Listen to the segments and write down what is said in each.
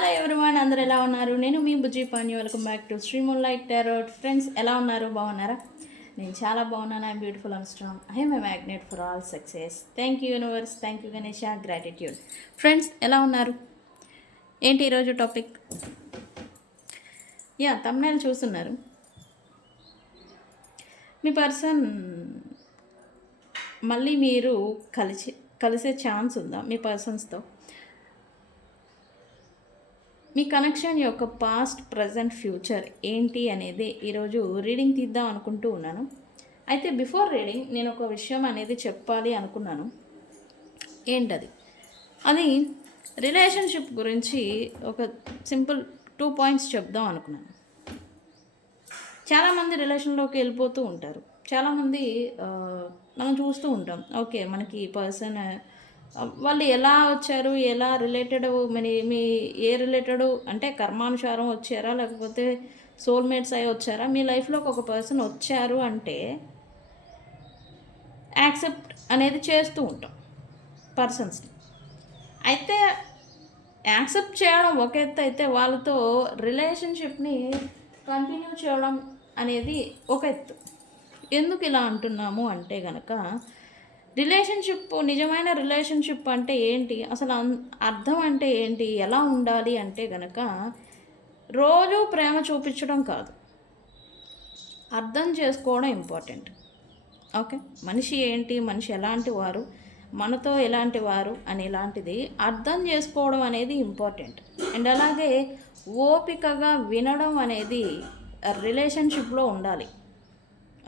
Hello everyone, అందరూ ఎలా ఉన్నారు? నేను మీ Bujji Pani. Welcome back to Sri moonlight tarot. Friends, ఎలా ఉన్నారు? బాగున్నారా? నేను చాలా బాగున్నాను. I'm beautiful and strong. I'm a magnet for all success. Thank you universe, thank you Ganesha, gratitude. Friends, ఎలా ఉన్నారు? ఏంటి ఈరోజు టాపిక్? తమ్నైల్ చూస్తున్నారు. మీ పర్సన్ మళ్ళీ మీరు కలిసే ఛాన్స్ ఉందా మీ పర్సన్స్తో? మీ కనెక్షన్ యొక్క పాస్ట్, ప్రజెంట్, ఫ్యూచర్ ఏంటి అనేది ఈరోజు రీడింగ్ తీద్దాం అనుకుంటూ ఉన్నాను. అయితే బిఫోర్ రీడింగ్ నేను ఒక విషయం అనేది చెప్పాలి అనుకున్నాను. ఏంటది? అది రిలేషన్షిప్ గురించి ఒక సింపుల్ 2 పాయింట్స్ చెప్దాం అనుకున్నాను. చాలామంది రిలేషన్లోకి వెళ్ళిపోతూ ఉంటారు. చాలామంది మనం చూస్తూ ఉంటాం. ఓకే, మనకి పర్సన్ వాళ్ళు ఎలా వచ్చారు, ఎలా రిలేటెడ్, మీ ఏ రిలేటెడ్ అంటే కర్మానుసారం వచ్చారా, లేకపోతే సోల్మేట్స్ అయి వచ్చారా? మీ లైఫ్లోకి ఒక పర్సన్ వచ్చారు అంటే యాక్సెప్ట్ అనేది చేస్తూ ఉంటాం పర్సన్స్ని. అయితే యాక్సెప్ట్ చేయడం ఒక ఎత్తు అయితే, వాళ్ళతో రిలేషన్షిప్ని కంటిన్యూ చేయడం అనేది ఒక ఎత్తు. ఎందుకు ఇలా అంటున్నాము అంటే కనుక, రిలేషన్షిప్, నిజమైన రిలేషన్షిప్ అంటే ఏంటి, అసలు అర్థం అంటే ఏంటి, ఎలా ఉండాలి అంటే కనుక, రోజు ప్రేమ చూపించడం కాదు, అర్థం చేసుకోవడం ఇంపార్టెంట్. ఓకే, మనిషి ఏంటి, మనిషి ఎలాంటి వారు, మనతో ఎలాంటి వారు అనేలాంటిది అర్థం చేసుకోవడం అనేది ఇంపార్టెంట్. అండ్ అలాగే ఓపికగా వినడం అనేది రిలేషన్షిప్లో ఉండాలి.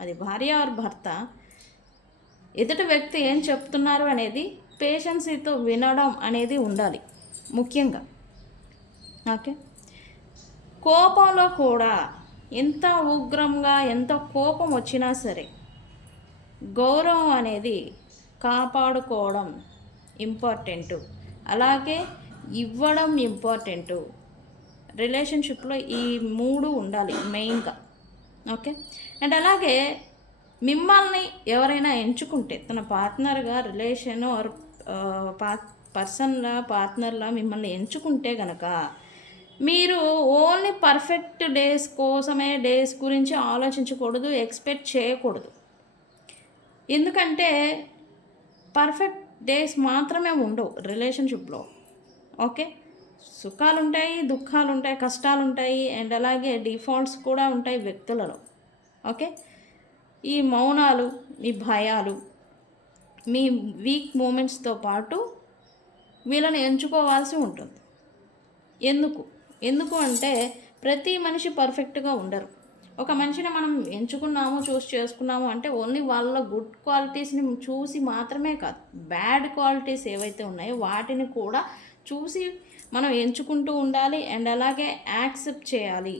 అది భార్య ఆర్ భర్త, ఎదుటి వ్యక్తి ఏం చెప్తున్నారు అనేది పేషెన్సీతో వినడం అనేది ఉండాలి ముఖ్యంగా. ఓకే, కోపంలో కూడా ఎంత ఉగ్రంగా, ఎంత కోపం వచ్చినా సరే గౌరవం అనేది కాపాడుకోవడం ఇంపార్టెంటు. అలాగే ఇవ్వడం ఇంపార్టెంటు. రిలేషన్షిప్లో ఈ 3 ఉండాలి మెయిన్గా. ఓకే, అండ్ అలాగే మిమ్మల్ని ఎవరైనా ఎంచుకుంటే, తన పార్ట్నర్గా, రిలేషన్ ఆర్ పర్సన్లా, పార్ట్నర్లా మిమ్మల్ని ఎంచుకుంటే కనుక, మీరు ఓన్లీ పర్ఫెక్ట్ డేస్ కోసమే, డేస్ గురించి ఆలోచించకూడదు, ఎక్స్పెక్ట్ చేయకూడదు. ఎందుకంటే పర్ఫెక్ట్ డేస్ మాత్రమే ఉండవు రిలేషన్షిప్లో. ఓకే, సుఖాలు ఉంటాయి, దుఃఖాలు ఉంటాయి, కష్టాలు ఉంటాయి, అండ్ అలాగే డిఫాల్ట్స్ కూడా ఉంటాయి వ్యక్తులలో. ఓకే, ఈ మౌనాలు, మీ భయాలు, మీ వీక్ మూమెంట్స్తో పాటు వీళ్ళని ఎంచుకోవాల్సి ఉంటుంది. ఎందుకు అంటే ప్రతి మనిషి పర్ఫెక్ట్గా ఉండరు. ఒక మనిషిని మనం ఎంచుకున్నాము, చూస్ చేసుకున్నాము అంటే ఓన్లీ వాళ్ళ గుడ్ క్వాలిటీస్ని చూసి మాత్రమే కాదు, బ్యాడ్ క్వాలిటీస్ ఏవైతే ఉన్నాయో వాటిని కూడా చూసి మనం ఎంచుకుంటూ ఉండాలి. అండ్ అలాగే యాక్సెప్ట్ చేయాలి.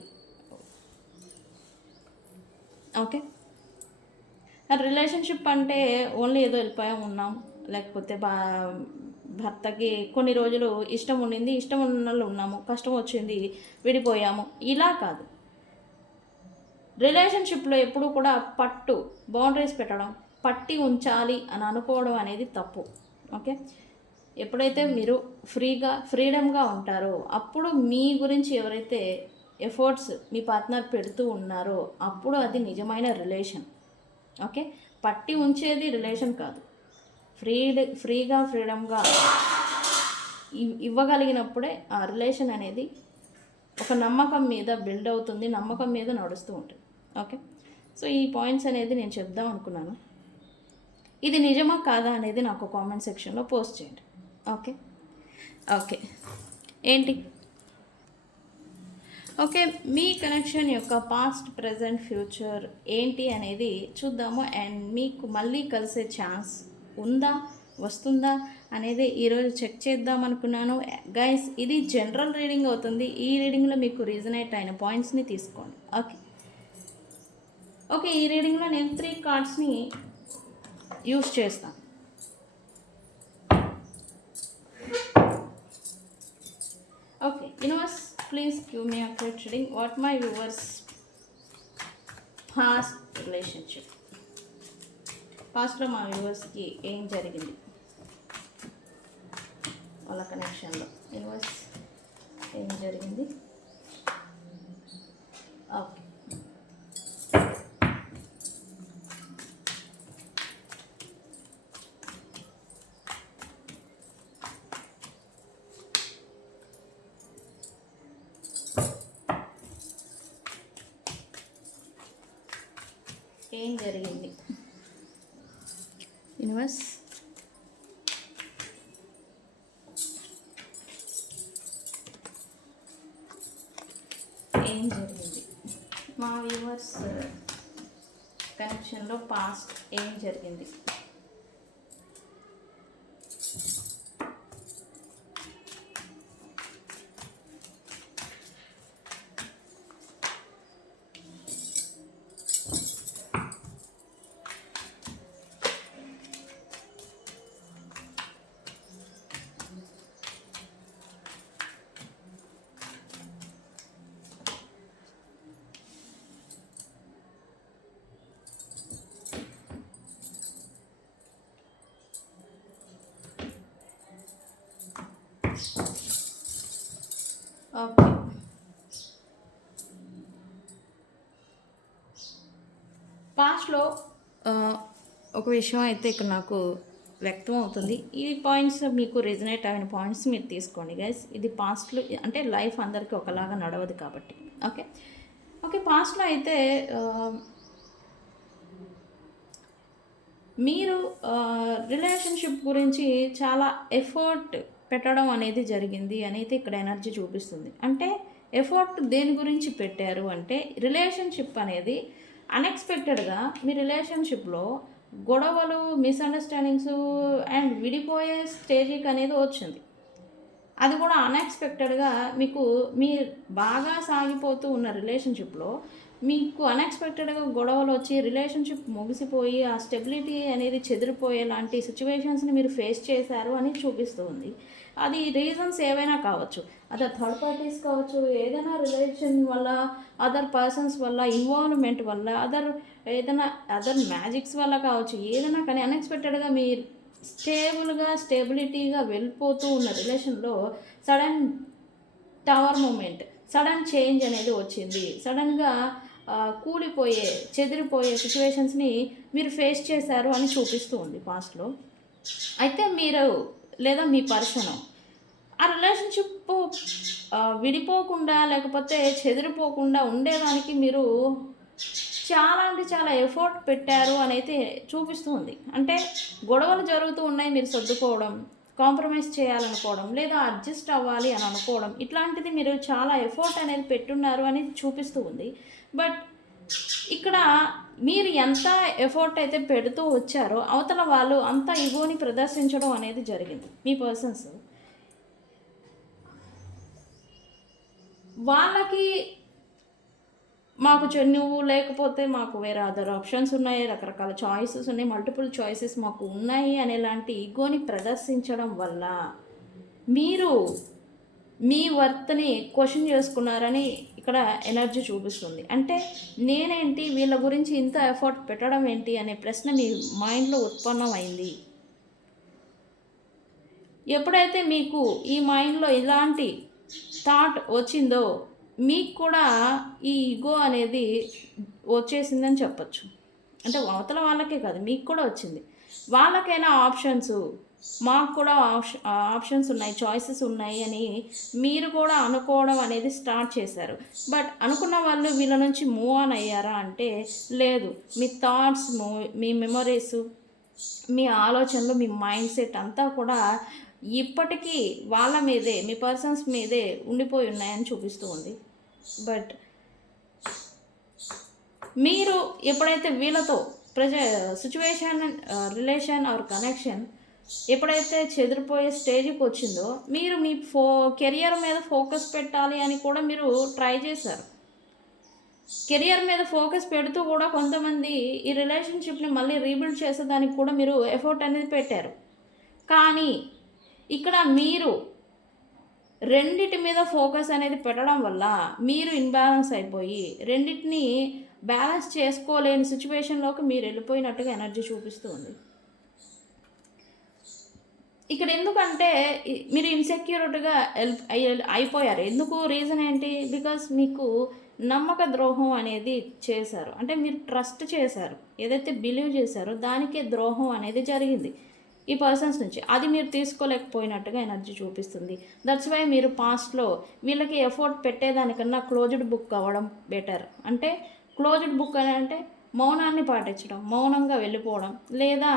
ఓకే, రిలేషన్షిప్ అంటే ఓన్లీ ఏదో వెళ్ళిపోయాం ఉన్నాం, లేకపోతే భర్తకి కొన్ని రోజులు ఇష్టం ఉండింది, ఇష్టం ఉన్న వాళ్ళు ఉన్నాము, కష్టం వచ్చింది విడిపోయాము, ఇలా కాదు. రిలేషన్షిప్లో ఎప్పుడు కూడా బౌండరీస్ పెట్టడం, పట్టి ఉంచాలి అని అనుకోవడం అనేది తప్పు. ఓకే, ఎప్పుడైతే మీరు ఫ్రీడమ్గా ఉంటారో అప్పుడు మీ గురించి ఎవరైతే ఎఫర్ట్స్ మీ పార్ట్నర్ పెడుతూ ఉన్నారో అప్పుడు అది నిజమైన రిలేషన్. ఓకే, పట్టి ఉంచేది రిలేషన్ కాదు. ఫ్రీడమ్గా ఇవ్వగలిగినప్పుడే ఆ రిలేషన్ అనేది ఒక నమ్మకం మీద బిల్డ్ అవుతుంది, నమ్మకం మీద నడుస్తూ ఉంటుంది. ఓకే, సో ఈ పాయింట్స్ అనేది నేను చెప్దాం అనుకున్నాను. ఇది నిజమా కాదా అనేది నాకు కామెంట్ సెక్షన్లో పోస్ట్ చేయండి. ఓకే, ఏంటి? ఓకే, మీ కనెక్షన్ యొక్క పాస్ట్, ప్రజెంట్, ఫ్యూచర్ ఏంటి అనేది చూద్దాము. అండ్ మీకు మళ్ళీ కలిసే ఛాన్స్ ఉందా, వస్తుందా అనేది ఈరోజు చెక్ చేద్దాం అనుకున్నాను. గైస్, ఇది జనరల్ రీడింగ్ అవుతుంది. ఈ రీడింగ్లో మీకు రీజనేట్ అయిన పాయింట్స్ని తీసుకోండి. ఓకే, ఈ రీడింగ్లో నేను 3 కార్డ్స్ని యూస్ చేస్తాను. Okay, universe, please give me accurate reading. What my viewers past relationship, పాస్ట్లో మా వ్యూవర్స్కి ఏం జరిగింది, వాళ్ళ కనెక్షన్లో యూనివర్స్ ఏం జరిగింది. జరిగింది. ఓకే, ఏం జరిగింది యూనివర్స్? ఏం జరిగింది మా వ్యూవర్స్ కనెక్షన్లో? పాస్ట్ ఏం జరిగింది? ఓకే, పాస్ట్లో ఒక విషయం అయితే ఇక్కడ నాకు వ్యక్తం అవుతుంది. ఈ పాయింట్స్ మీకు రెజనేట్ అయిన పాయింట్స్ మీరు తీసుకోండి గైస్. ఇది పాస్ట్లో అంటే లైఫ్ అందరికీ ఒకలాగా నడవదు కాబట్టి. ఓకే ఓకే, పాస్ట్లో అయితే మీరు రిలేషన్షిప్ గురించి చాలా ఎఫర్ట్ పెట్టడం అనేది జరిగింది అనేది ఇక్కడ ఎనర్జీ చూపిస్తుంది. అంటే ఎఫర్ట్ దేని గురించి పెట్టారు అంటే రిలేషన్షిప్ అనేది అన్ఎక్స్పెక్టెడ్గా మీ రిలేషన్షిప్లో గొడవలు, మిస్అండర్స్టాండింగ్స్ అండ్ విడిపోయే స్టేజ్కి అనేది వచ్చింది. అది కూడా అన్ఎక్స్పెక్టెడ్గా మీకు మీ బాగా సాగిపోతూ ఉన్న రిలేషన్షిప్లో మీకు అన్ఎక్స్పెక్టెడ్గా గొడవలు వచ్చి రిలేషన్షిప్ ముగిసిపోయి ఆ స్టెబిలిటీ అనేది చెదిరిపోయే లాంటి సిచ్యువేషన్స్ని మీరు ఫేస్ చేశారు అని చూపిస్తుంది. అది రీజన్స్ ఏవైనా కావచ్చు, అదర్ థర్డ్ పార్టీస్ కావచ్చు, ఏదైనా రిలేషన్ వల్ల, అదర్ పర్సన్స్ వల్ల, ఇన్వాల్వ్మెంట్ వల్ల, ఏదైనా అదర్ మ్యాజిక్స్ వల్ల కావచ్చు, ఏదైనా కానీ అన్ఎక్స్పెక్టెడ్గా మీ స్టెబిలిటీగా వెళ్ళిపోతూ ఉన్న రిలేషన్లో sudden tower moment, sudden change అనేది వచ్చింది. సడన్గా కూలిపోయే, చెదిరిపోయే సిచ్యువేషన్స్ని మీరు ఫేస్ చేశారు అని చూపిస్తూ ఉంది పాస్ట్లో. అయితే మీరు లేదా మీ పర్సన్ ఆ రిలేషన్షిప్ విడిపోకుండా లేకపోతే చెదిరిపోకుండా ఉండేదానికి మీరు చాలా అంటే చాలా ఎఫర్ట్ పెట్టారు అని అయితే చూపిస్తూ ఉంది. అంటే గొడవలు జరుగుతూ ఉన్నాయి, మీరు సర్దుకోవడం, కాంప్రమైజ్ చేయాలనుకోవడం, లేదా అడ్జస్ట్ అవ్వాలి అని అనుకోవడం, ఇట్లాంటిది మీరు చాలా ఎఫర్ట్ అనేది పెట్టున్నారు అని చూపిస్తూ ఉంది. బట్ ఇక్కడ మీరు ఎంత ఎఫర్ట్ అయితే పెడుతూ వచ్చారో అవతల వాళ్ళు అంత ఈగోని ప్రదర్శించడం అనేది జరిగింది. మీ పర్సన్స్ వాళ్ళకి మాకు నువ్వు లేకపోతే మాకు వేరే అదర్ ఆప్షన్స్ ఉన్నాయి, రకరకాల చాయిసెస్ ఉన్నాయి, మల్టిపుల్ చాయిసెస్ మాకు ఉన్నాయి అనేలాంటి ఈగోని ప్రదర్శించడం వల్ల మీరు మీ వర్త్ని క్వశ్చన్ చేసుకున్నారని ఇక్కడ ఎనర్జీ చూపిస్తుంది. అంటే నేనేంటి, వీళ్ళ గురించి ఇంత ఎఫర్ట్ పెట్టడం ఏంటి అనే ప్రశ్న మీ మైండ్లో ఉత్పన్నమైంది. ఎప్పుడైతే మీకు ఈ మైండ్లో ఇలాంటి థాట్ వచ్చిందో మీకు కూడా ఈ ఈగో అనేది వచ్చేసిందని చెప్పచ్చు. అంటే అవతల వాళ్ళకే కాదు, మీకు కూడా వచ్చింది. వాళ్ళకైనా ఆప్షన్స్, మాకు కూడా ఆప్షన్స్ ఉన్నాయి, చాయిసెస్ ఉన్నాయి అని మీరు కూడా అనుకోవడం అనేది స్టార్ట్ చేశారు. బట్ అనుకున్న వాళ్ళు వీళ్ళ నుంచి మూవ్ ఆన్ అయ్యారా అంటే లేదు. మీ థాట్స్, మీ మెమరీస్, మీ ఆలోచనలు, మీ మైండ్ సెట్ అంతా కూడా ఇప్పటికీ వాళ్ళ మీదే, మీ పర్సన్స్ మీదే ఉండిపోయి ఉన్నాయని చూపిస్తూ ఉంది. బట్ మీరు ఎప్పుడైతే వీళ్ళతో సిచ్యువేషన్, రిలేషన్ ఆర్ కనెక్షన్ ఎప్పుడైతే చెదిరిపోయే స్టేజ్కి వచ్చిందో మీరు మీ కెరియర్ మీద ఫోకస్ పెట్టాలి అని కూడా మీరు ట్రై చేశారు. కెరియర్ మీద ఫోకస్ పెడుతూ కూడా కొంతమంది ఈ రిలేషన్షిప్ని మళ్ళీ రీబిల్డ్ చేసేదానికి కూడా మీరు ఎఫర్ట్ అనేది పెట్టారు. కానీ ఇక్కడ మీరు రెండిటి మీద ఫోకస్ అనేది పెట్టడం వల్ల మీరు ఇన్బ్యాలెన్స్ అయిపోయి రెండింటిని బ్యాలెన్స్ చేసుకోలేని సిచ్యువేషన్లోకి మీరు వెళ్ళిపోయినట్టుగా ఎనర్జీ చూపిస్తూ ఉంది. ఇక్కడ ఎందుకంటే మీరు ఇన్సెక్యూర్డ్గా అయిపోయారు. ఎందుకు రీజన్ ఏంటి? బికాస్ మీకు నమ్మక ద్రోహం అనేది చేశారు. అంటే మీరు ట్రస్ట్ చేశారు, ఏదైతే బిలీవ్ చేశారో దానికే ద్రోహం అనేది జరిగింది ఈ పర్సన్స్ నుంచి. అది మీరు తీసుకోలేకపోయినట్టుగా ఎనర్జీ చూపిస్తుంది. దట్స్ వై మీరు పాస్ట్లో వీళ్ళకి ఎఫర్ట్ పెట్టేదానికన్నా క్లోజ్డ్ బుక్ అవ్వడం బెటర్. అంటే క్లోజ్డ్ బుక్ అని అంటే మౌనాన్ని పాటించడం, మౌనంగా వెళ్ళిపోవడం, లేదా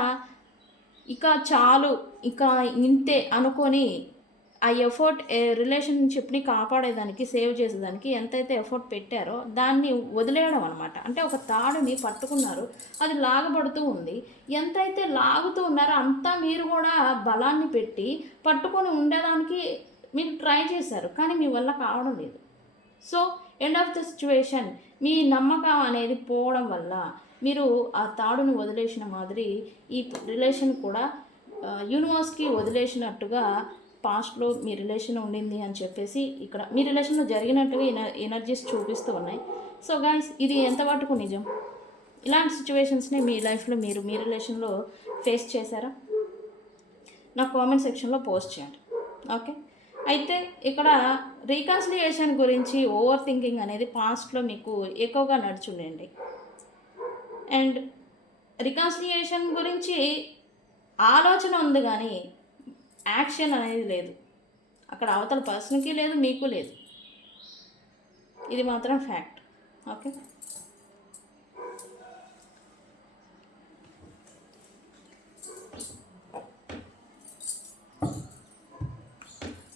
ఇక చాలు ఇక ఇంతే అనుకొని ఆ ఎఫర్ట్ రిలేషన్షిప్ని కాపాడేదానికి, సేవ్ చేసేదానికి ఎంతైతే ఎఫర్ట్ పెట్టారో దాన్ని వదిలేయడం అనమాట. అంటే ఒక తాడుని పట్టుకున్నారు, అది లాగబడుతూ ఉంది. ఎంతైతే లాగుతూ ఉన్నారో అంతా మీరు కూడా బలాన్ని పెట్టి పట్టుకొని ఉండడానికి మీరు ట్రై చేశారు, కానీ మీ వల్ల కావడం లేదు. So end of the situation మీ నమ్మకం అనేది పోవడం వల్ల మీరు ఆ తాడుని వదిలేసిన మాదిరి ఈ రిలేషన్ కూడా యూనివర్స్కి వదిలేసినట్టుగా పాస్ట్లో మీ రిలేషన్ ఉండింది అని చెప్పేసి ఇక్కడ మీ రిలేషన్లో జరిగినట్టుగా ఎనర్జీస్ చూపిస్తూ ఉన్నాయి. సో గైస్, ఇది ఎంతవరకు నిజం? ఇలాంటి సిచ్యువేషన్స్ని మీ లైఫ్లో మీరు మీ రిలేషన్లో ఫేస్ చేశారా? నా కామెంట్ సెక్షన్లో పోస్ట్ చేయండి. ఓకే, అయితే ఇక్కడ రీకన్సిలియేషన్ గురించి ఓవర్ థింకింగ్ అనేది పాస్ట్లో మీకు ఎక్కువగా నడుచుండండి. అండ్ రికన్సిలియేషన్ గురించి ఆలోచన ఉంది కానీ యాక్షన్ అనేది లేదు. అక్కడ అవతల పర్సన్కి లేదు, మీకు లేదు. ఇది మాత్రం ఫ్యాక్ట్. ఓకే,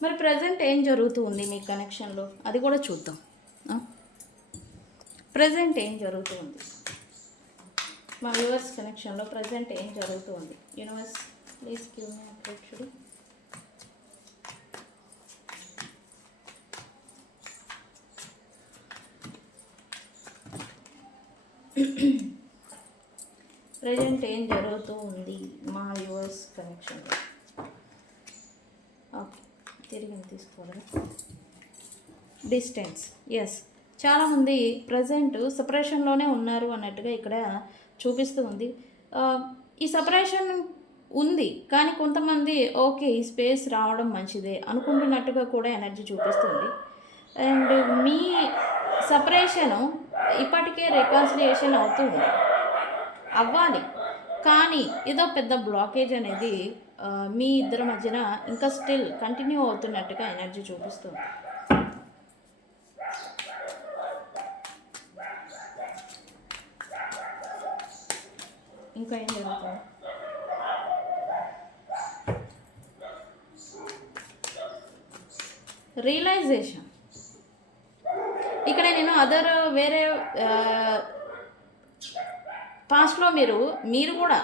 మరి ప్రజెంట్ ఏం జరుగుతుంది మీ కనెక్షన్లో అది కూడా చూద్దాం. ప్రజెంట్ ఏం జరుగుతుంది మా వ్యూవర్స్ కనెక్షన్లో? ప్రజెంట్ ఏం జరుగుతుంది? Universe please give me update. Present ఏం జరుగుతూ ఉంది మా వ్యూవర్స్ కనెక్షన్లో? ఓకే, తిరిగి తీసుకోవాలి. డిస్టెన్స్, ఎస్, చాలామంది ప్రజెంట్ సపరేషన్లోనే ఉన్నారు అన్నట్టుగా ఇక్కడ చూపిస్తూ ఉంది. ఈ సపరేషన్ ఉంది, కానీ కొంతమంది ఓకే ఈ స్పేస్ రావడం మంచిదే అనుకుంటున్నట్టుగా కూడా ఎనర్జీ చూపిస్తుంది. అండ్ మీ సపరేషను ఇప్పటికే రికన్సిలియేషన్ అవుతుంది, అవ్వాలి, కానీ ఏదో పెద్ద బ్లాకేజ్ అనేది మీ ఇద్దరి మధ్యన ఇంకా స్టిల్ కంటిన్యూ అవుతున్నట్టుగా ఎనర్జీ చూపిస్తుంది. ఇంకా ఏం జరుగుతుంది? రియలైజేషన్. ఇక్కడ నేను వేరే పాస్ట్లో మీరు కూడా,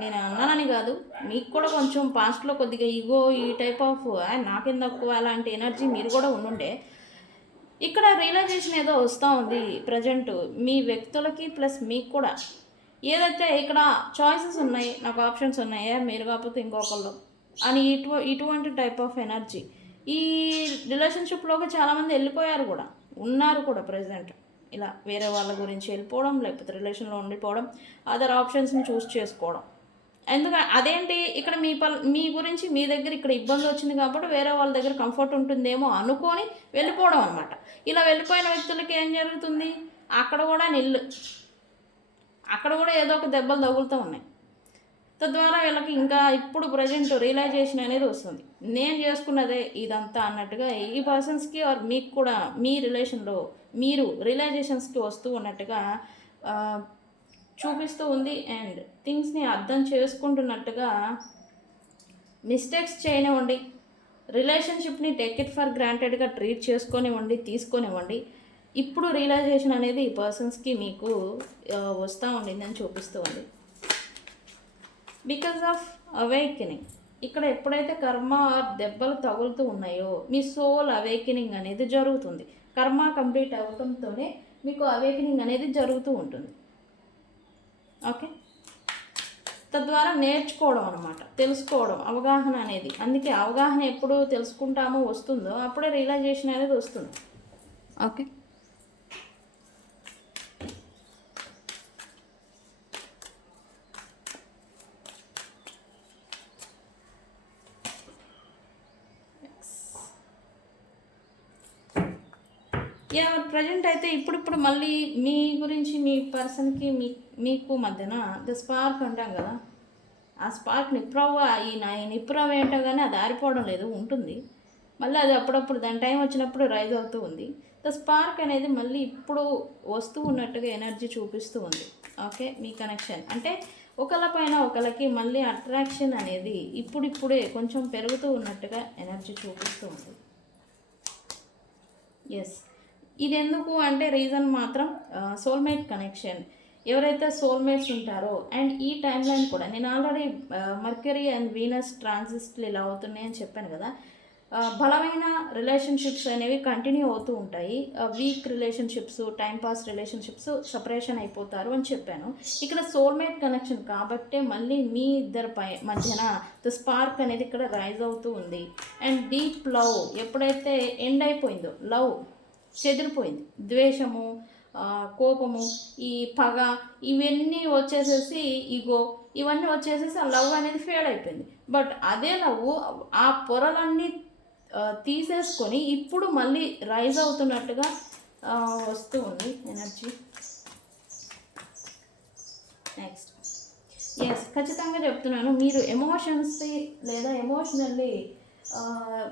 నేను అన్నానని కాదు, మీకు కూడా కొంచెం పాస్ట్లో కొద్దిగా ఈగో, ఈ టైప్ ఆఫ్ నాకేం తక్కువ అలాంటి ఎనర్జీ మీరు కూడా ఉండుండే. ఇక్కడ రియలైజేషన్ ఏదో వస్తూ ఉంది ప్రజెంట్ మీ వ్యక్తులకి ప్లస్ మీకు కూడా. ఏదైతే ఇక్కడ చాయిసెస్ ఉన్నాయి, నాకు ఆప్షన్స్ ఉన్నాయా మీరు కాకపోతే ఇంకొకళ్ళు అని ఇటువంటి టైప్ ఆఫ్ ఎనర్జీ ఈ రిలేషన్షిప్లోకి చాలామంది వెళ్ళిపోయారు కూడా, ఉన్నారు కూడా ప్రజెంట్. ఇలా వేరే వాళ్ళ గురించి వెళ్ళిపోవడం, లేకపోతే రిలేషన్లో ఉండిపోవడం, అదర్ ఆప్షన్స్ని చూస్ చేసుకోవడం. ఎందుకంటే అదేంటి, ఇక్కడ మీ గురించి మీ దగ్గర ఇక్కడ ఇబ్బంది వచ్చింది కాబట్టి వేరే వాళ్ళ దగ్గర కంఫర్ట్ ఉంటుందేమో అనుకొని వెళ్ళిపోవడం అనమాట. ఇలా వెళ్ళిపోయిన వ్యక్తులకి ఏం జరుగుతుంది, అక్కడ కూడా అక్కడ కూడా ఏదో ఒక దెబ్బలు తగులుతూ ఉన్నాయి. తద్వారా వీళ్ళకి ఇంకా ఇప్పుడు ప్రజెంట్ రియలైజేషన్ అనేది వస్తుంది, నేను చేసుకున్నదే ఇదంతా అన్నట్టుగా ఈ పర్సన్స్కి ఆర్ మీకు కూడా మీ రిలేషన్లో మీరు రియలైజేషన్స్కి వస్తూ ఉన్నట్టుగా చూపిస్తూ ఉంది. అండ్ థింగ్స్ని అర్థం చేసుకుంటున్నట్టుగా మిస్టేక్స్ చేయనివ్వండి, రిలేషన్షిప్ని టేక్ ఇట్ ఫర్ గ్రాంటెడ్గా ట్రీట్ చేసుకొనివ్వండి, తీసుకొనివ్వండి. ఇప్పుడు రియలైజేషన్ అనేది ఈ పర్సన్స్కి మీకు వస్తూ ఉండిందని చూపిస్తూ ఉంది. బికాజ్ ఆఫ్ అవేకెనింగ్, ఇక్కడ ఎప్పుడైతే కర్మ దెబ్బలు తగులుతూ ఉన్నాయో మీ సోల్ అవేకెనింగ్ అనేది జరుగుతుంది. కర్మ కంప్లీట్ అవ్వడంతోనే మీకు అవేకెనింగ్ అనేది జరుగుతూ ఉంటుంది. ఓకే, తద్వారా నేర్చుకోవడం అనమాట, తెలుసుకోవడం, అవగాహన అనేది. అందుకే అవగాహన ఎప్పుడు తెలుసుకుంటామో వస్తుందో అప్పుడే రియలైజేషన్ అనేది వస్తుంది. ఓకే, యా ప్రజెంట్ అయితే ఇప్పుడిప్పుడు మళ్ళీ మీ గురించి మీ పర్సన్కి మీకు మధ్యన ద స్పార్క్ అంటాం కదా, ఆ స్పార్క్ నిప్రవ్వ ఈ నిప్రవ్వ ఏంటో కానీ అది ఆరిపోవడం లేదు, ఉంటుంది మళ్ళీ అది అప్పుడప్పుడు దాని టైం వచ్చినప్పుడు రైజ్ అవుతూ ఉంది. ద స్పార్క్ అనేది మళ్ళీ ఇప్పుడు వస్తూ ఉన్నట్టుగా ఎనర్జీ చూపిస్తూ ఉంది. ఓకే, మీ కనెక్షన్ అంటే ఒకళ్ళపైన ఒకళ్ళకి మళ్ళీ అట్రాక్షన్ అనేది ఇప్పుడిప్పుడే కొంచెం పెరుగుతూ ఉన్నట్టుగా ఎనర్జీ చూపిస్తూ ఉంది. ఎస్, ఇది ఎందుకు అంటే రీజన్ మాత్రం సోల్మేట్ కనెక్షన్. ఎవరైతే సోల్మేట్స్ ఉంటారో అండ్ ఈ టైం లైన్ కూడా నేను ఆల్రెడీ మర్క్యూరీ అండ్ వీనస్ ట్రాన్సిస్ట్లు ఇలా అవుతున్నాయి అని చెప్పాను కదా. బలమైన రిలేషన్షిప్స్ అనేవి కంటిన్యూ అవుతూ ఉంటాయి, weak relationships, timepass relationships separation అయిపోతారు అని చెప్పాను. ఇక్కడ సోల్మేట్ కనెక్షన్ కాబట్టే మళ్ళీ మీ ఇద్దరి మధ్యన ద స్పార్క్ అనేది ఇక్కడ రైజ్ అవుతూ ఉంది. అండ్ డీప్ లవ్ ఎప్పుడైతే ఎండ్ అయిపోయిందో, లవ్ చెదిరిపోయింది, ద్వేషము, కోపము, ఈ పగ ఇవన్నీ వచ్చేసేసి ఈగో ఇవన్నీ వచ్చేసేసి ఆ లవ్ అనేది ఫేడ్ అయిపోయింది. బట్ అదే లవ్ ఆ పొరలన్నీ తీసేసుకొని ఇప్పుడు మళ్ళీ రైజ్ అవుతున్నట్టుగా వస్తూ ఉంది ఎనర్జీ. నెక్స్ట్, ఎస్ ఖచ్చితంగా చెప్తున్నాను, మీరు ఎమోషన్స్ లేదా ఎమోషనల్లీ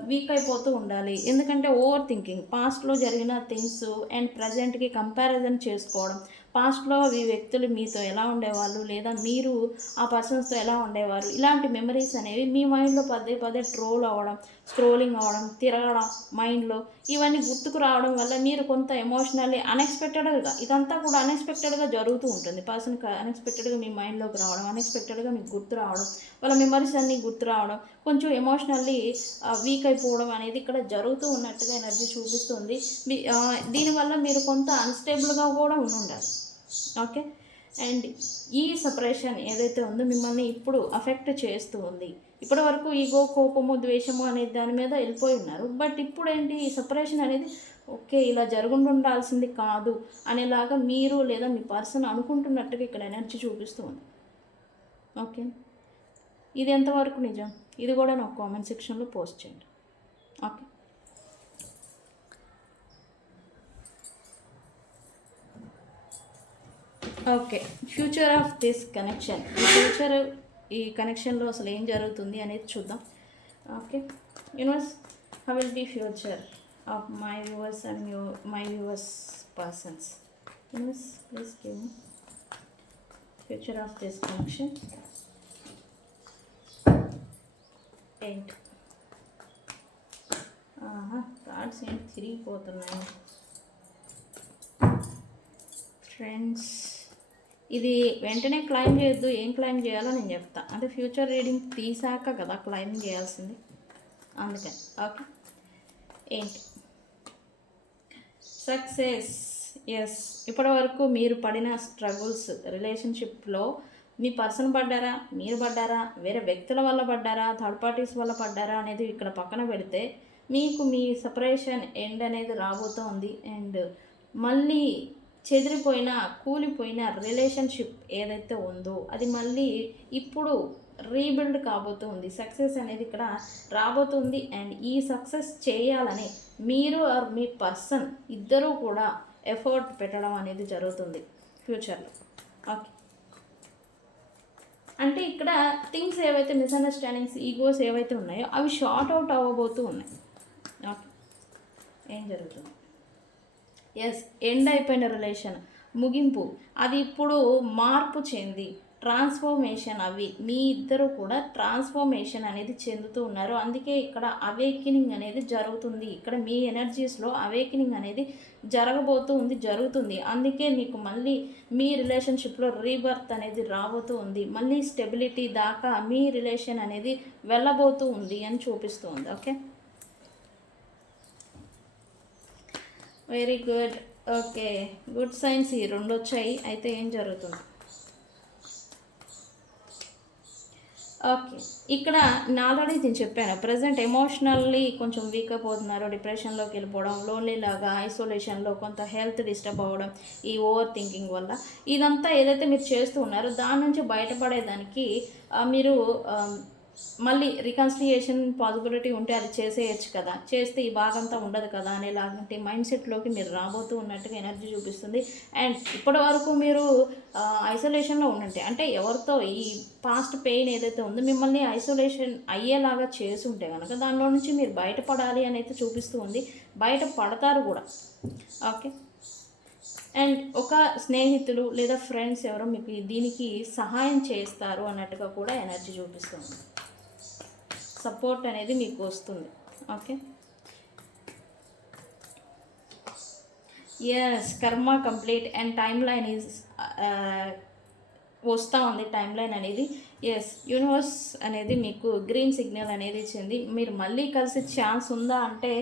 వీక్ అయిపోతూ ఉండాలి. ఎందుకంటే ఓవర్ థింకింగ్, పాస్ట్లో జరిగిన థింగ్స్ అండ్ ప్రజెంట్కి కంపారిజన్ చేసుకోవడం, పాస్ట్లో ఈ వ్యక్తులు మీతో ఎలా ఉండేవాళ్ళు లేదా మీరు ఆ పర్సన్స్తో ఎలా ఉండేవారు, ఇలాంటి మెమరీస్ అనేవి మీ మైండ్లో పదే పదే స్క్రోలింగ్ అవ్వడం, తిరగడం మైండ్లో, ఇవన్నీ గుర్తుకు రావడం వల్ల మీరు కొంత ఎమోషనల్లీ అన్ఎక్స్పెక్టెడ్గా, ఇదంతా కూడా అన్ఎక్స్పెక్టెడ్గా జరుగుతూ ఉంటుంది. పర్సన్కి అన్ఎక్స్పెక్టెడ్గా మీ మైండ్లోకి రావడం, అన్ఎక్స్పెక్టెడ్గా మీకు గుర్తు రావడం, వాళ్ళ మెమరీస్ అన్నీ గుర్తు రావడం, కొంచెం ఎమోషనల్లీ వీక్ అయిపోవడం అనేది ఇక్కడ జరుగుతూ ఉన్నట్టుగా ఎనర్జీ చూపిస్తుంది. దీనివల్ల మీరు కొంత అన్స్టేబుల్గా కూడా ఉండాలి. ఓకే, అండ్ ఈ సపరేషన్ ఏదైతే ఉందో మిమ్మల్ని ఇప్పుడు అఫెక్ట్ చేస్తూ ఉంది. ఇప్పటి వరకు ఈగో, కోపము, ద్వేషము అనే దాని మీద వెళ్ళిపోయి ఉన్నారు. బట్ ఇప్పుడు ఏంటి, ఈ సపరేషన్ అనేది ఓకే ఇలా జరుగుండాల్సింది కాదు అనేలాగా మీరు లేదా మీ పర్సన్ అనుకుంటున్నట్టుగా ఇక్కడ ఎనర్జీ చూపిస్తూ ఉంది. ఓకే, ఇది ఎంతవరకు నిజం, ఇది కూడా నాకు కామెంట్ సెక్షన్లో పోస్ట్ చేయండి. Okay, okay, future of this connection, ఈ కనెక్షన్లో అసలు ఏం జరుగుతుంది అనేది చూద్దాం. Okay, universe, how will be future of my viewers and my viewers persons. Universe, please give me future of this connection. ఏంటి కార్డ్స్ ఏంటి తిరిగిపోతున్నాయి ఫ్రెండ్స్. ఇది వెంటనే క్లైమ్ చేయొద్దు, ఏం క్లైమ్ చేయాలో నేను చెప్తా. అంటే ఫ్యూచర్ రీడింగ్ తీసాక కదా క్లైమ్ చేయాల్సింది, అందుకని. ఓకే, ఏంటి సక్సెస్. ఎస్, ఇప్పటి వరకు మీరు పడిన స్ట్రగుల్స్ రిలేషన్షిప్లో మీ పర్సన్ పడ్డారా, మీరు పడ్డారా, వేరే వ్యక్తుల వల్ల పడ్డారా, థర్డ్ పార్టీస్ వల్ల పడ్డారా అనేది ఇక్కడ పక్కన పెడితే మీకు మీ సపరేషన్ ఎండ్ అనేది రాబోతోంది. అండ్ మళ్ళీ చెదిరిపోయిన, కూలిపోయిన రిలేషన్షిప్ ఏదైతే ఉందో అది మళ్ళీ ఇప్పుడు రీబిల్డ్ కాబోతుంది. సక్సెస్ అనేది ఇక్కడ రాబోతుంది. అండ్ ఈ సక్సెస్ చేయాలని మీరు ఆర్ మీ పర్సన్ ఇద్దరూ కూడా ఎఫర్ట్ పెట్టడం అనేది జరుగుతుంది ఫ్యూచర్లో. ఓకే, అంటే ఇక్కడ థింగ్స్ ఏవైతే మిస్అండర్స్టాండింగ్స్, ఈగోస్ ఏవైతే ఉన్నాయో అవి షార్ట్ అవుట్ అవ్వబోతూ ఉన్నాయి. ఓకే, ఏం జరుగుతుంది. ఎస్, ఎండ్ అయిపోయిన రిలేషన్ ముగింపు, అది ఇప్పుడు మార్పు చెంది ట్రాన్స్ఫర్మేషన్, అవి మీ ఇద్దరు కూడా ట్రాన్స్ఫర్మేషన్ అనేది చెందుతూ ఉన్నారు. అందుకే ఇక్కడ అవేకినింగ్ అనేది జరుగుతుంది. ఇక్కడ మీ ఎనర్జీస్లో అవేకినింగ్ అనేది జరుగుతుంది. అందుకే మీకు మళ్ళీ మీ రిలేషన్షిప్లో రీబర్త్ అనేది రాబోతూ ఉంది. మళ్ళీ స్టెబిలిటీ దాకా మీ రిలేషన్ అనేది వెళ్ళబోతూ ఉంది అని చూపిస్తూ ఉంది. Okay, very good. Okay, good science ఈ రెండు వచ్చాయి. అయితే ఏం జరుగుతుంది. ఓకే, ఇక్కడ నేను ఆల్రెడీ నేను చెప్పాను, ప్రజెంట్ ఎమోషనల్లీ కొంచెం వీక్ అయిపోతున్నారు, డిప్రెషన్లోకి వెళ్ళిపోవడం, లోన్లీ లాగా, ఐసోలేషన్లో, కొంత హెల్త్ డిస్టర్బ్ అవ్వడం ఈ ఓవర్ థింకింగ్ వల్ల. ఇదంతా ఏదైతే మీరు చేస్తూ ఉన్నారో దాని నుంచి బయటపడేదానికి మీరు మళ్ళీ రికన్సిలియేషన్ పాసిబిలిటీ ఉంటే అది చేసేయచ్చు కదా, చేస్తే ఈ బాగంతా ఉండదు కదా అనేలాంటి మైండ్ సెట్లోకి మీరు రాబోతూ ఉన్నట్టుగా ఎనర్జీ చూపిస్తుంది. అండ్ ఇప్పటి వరకు మీరు ఐసోలేషన్లో ఉండండి, అంటే ఎవరితో ఈ పాస్ట్ పెయిన్ ఏదైతే ఉందో మిమ్మల్ని ఐసోలేషన్ అయ్యేలాగా చేసి ఉంటే కనుక దానిలో నుంచి మీరు బయటపడాలి అని అయితే చూపిస్తూ ఉంది. బయట పడతారు కూడా. ఓకే. అండ్ ఒక స్నేహితులు లేదా ఫ్రెండ్స్ ఎవరో మీకు దీనికి సహాయం చేస్తారు అన్నట్టుగా కూడా ఎనర్జీ చూపిస్తుంది. సపోర్ట్ అనేది మీకు వస్తుంది. ఓకే. ఎస్, కర్మ complete and time line is వస్తూ ఉంది. టైం లైన్ అనేది ఎస్, యూనివర్స్ అనేది మీకు గ్రీన్ సిగ్నల్ అనేది ఇచ్చింది. మీరు మళ్ళీ కలిసి ఛాన్స్ ఉందా అంటే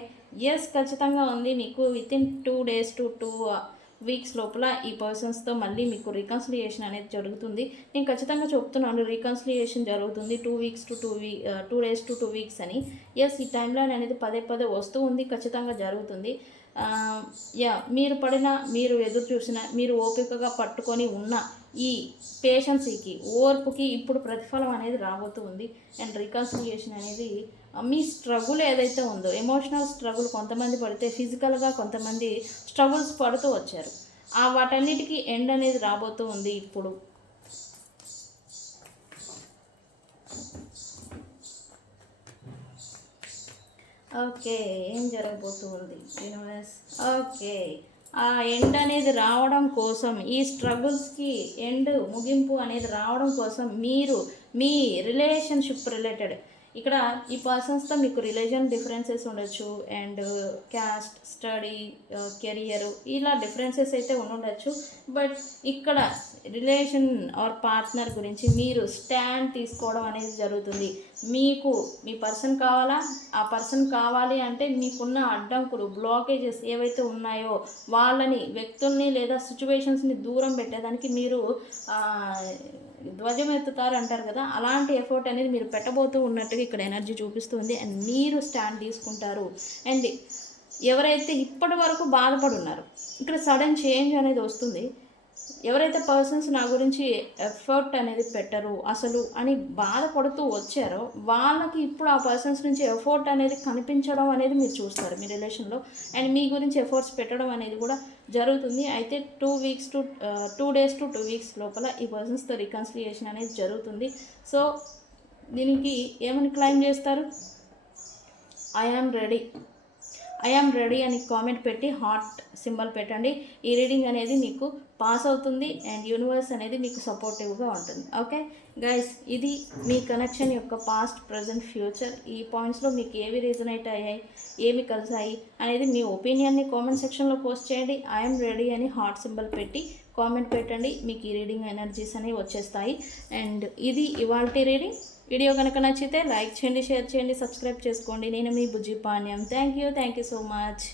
ఎస్, ఖచ్చితంగా ఉంది. మీకు వితిన్ 2 days to 2 weeks లోపల ఈ పర్సన్స్తో మళ్ళీ మీకు రికన్సిలియేషన్ అనేది జరుగుతుంది. నేను ఖచ్చితంగా చెప్తున్నాను, రికన్సిలియేషన్ జరుగుతుంది 2 weeks to 2 days to 2 weeks అని. ఎస్, ఈ టైం లైన్ అనేది పదే పదే వస్తూ ఉంది, ఖచ్చితంగా జరుగుతుంది. మీరు ఎదురు చూసిన, మీరు ఓపికగా పట్టుకొని ఉన్న ఈ పేషెన్సీకి, ఓర్పుకి ఇప్పుడు ప్రతిఫలం అనేది రాబోతూ ఉంది. అండ్ రికన్సిలియేషన్ అనేది మీ స్ట్రగుల్ ఏదైతే ఉందో, ఎమోషనల్ స్ట్రగుల్ కొంతమంది పడితే, ఫిజికల్గా కొంతమంది స్ట్రగుల్స్ పడుతూ వచ్చారు, వాటన్నిటికీ ఎండ్ అనేది రాబోతూ ఉంది ఇప్పుడు. ఓకే, ఏం జరగబోతుంది యూనివర్స్? ఓకే, ఆ ఎండ్ అనేది రావడం కోసం, ఈ స్ట్రగుల్స్కి ఎండ్, ముగింపు అనేది రావడం కోసం మీరు మీ రిలేషన్షిప్ రిలేటెడ్, ఇక్కడ ఈ పర్సన్స్తో మీకు రిలీజన్ డిఫరెన్సెస్ ఉండొచ్చు, అండ్ క్యాస్ట్, స్టడీ, కెరియర్, ఇలా డిఫరెన్సెస్ అయితే ఉండొచ్చు. బట్ ఇక్కడ రిలేషన్ ఆర్ పార్ట్నర్ గురించి మీరు స్టాండ్ తీసుకోవడం అనేది జరుగుతుంది. మీకు మీ పర్సన్ కావాలా, ఆ పర్సన్ కావాలి అంటే మీకున్న అడ్డంకులు, బ్లాకేజెస్ ఏవైతే ఉన్నాయో వాళ్ళని, వ్యక్తుల్ని లేదా సిచ్యువేషన్స్ని దూరం పెట్టేదానికి మీరు ధ్వజం ఎత్తుతారు అంటారు కదా, అలాంటి ఎఫర్ట్ అనేది మీరు పెట్టబోతూ ఉన్నట్టుగా ఇక్కడ ఎనర్జీ చూపిస్తుంది. అండ్ మీరు స్టాండ్ తీసుకుంటారు. అండ్ ఎవరైతే ఇప్పటి వరకు బాధపడి ఉన్నారో ఇక్కడ సడన్ చేంజ్ అనేది వస్తుంది. ఎవరైతే పర్సన్స్ నా గురించి ఎఫర్ట్ అనేది పెట్టరు అసలు అని బాధపడుతూ వచ్చారో వాళ్ళకి ఇప్పుడు ఆ పర్సన్స్ నుంచి ఎఫర్ట్ అనేది కనిపించడం అనేది మీరు చూస్తారు మీ రిలేషన్లో. అండ్ మీ గురించి ఎఫర్ట్స్ పెట్టడం అనేది కూడా జరుగుతుంది. అయితే 2 days to 2 weeks లోపల ఈ పర్సన్స్తో రికన్సిలియేషన్ అనేది జరుగుతుంది. సో దీనికి ఏమని క్లైమ్ చేస్తారు? ఐ యామ్ రెడీ అని కామెంట్ పెట్టి హార్ట్ సింబల్ పెట్టండి. ఈ రీడింగ్ అనేది మీకు పాస్ అవుతుంది అండ్ యూనివర్స్ అనేది మీకు సపోర్టివ్గా ఉంటుంది. ఓకే గైస్, ఇది మీ కనెక్షన్ యొక్క పాస్ట్, ప్రజెంట్, ఫ్యూచర్. ఈ పాయింట్స్లో మీకు ఏవి రీజనేట్ అయ్యాయి, ఏమి కలిసాయి అనేది మీ ఒపీనియన్ని కామెంట్ సెక్షన్లో పోస్ట్ చేయండి. ఐఎమ్ రెడీ అని హార్ట్ సింబల్ పెట్టి కామెంట్ పెట్టండి. మీకు ఈ రీడింగ్ ఎనర్జీస్ అనేవి వచ్చేస్తాయి. అండ్ ఇది ఇవాల్టి రీడింగ్. వీడియో కనుక నచ్చితే లైక్ చేయండి, షేర్ చేయండి, సబ్స్క్రైబ్ చేసుకోండి. నేను మీ Bujji Panyam. Thank you so much.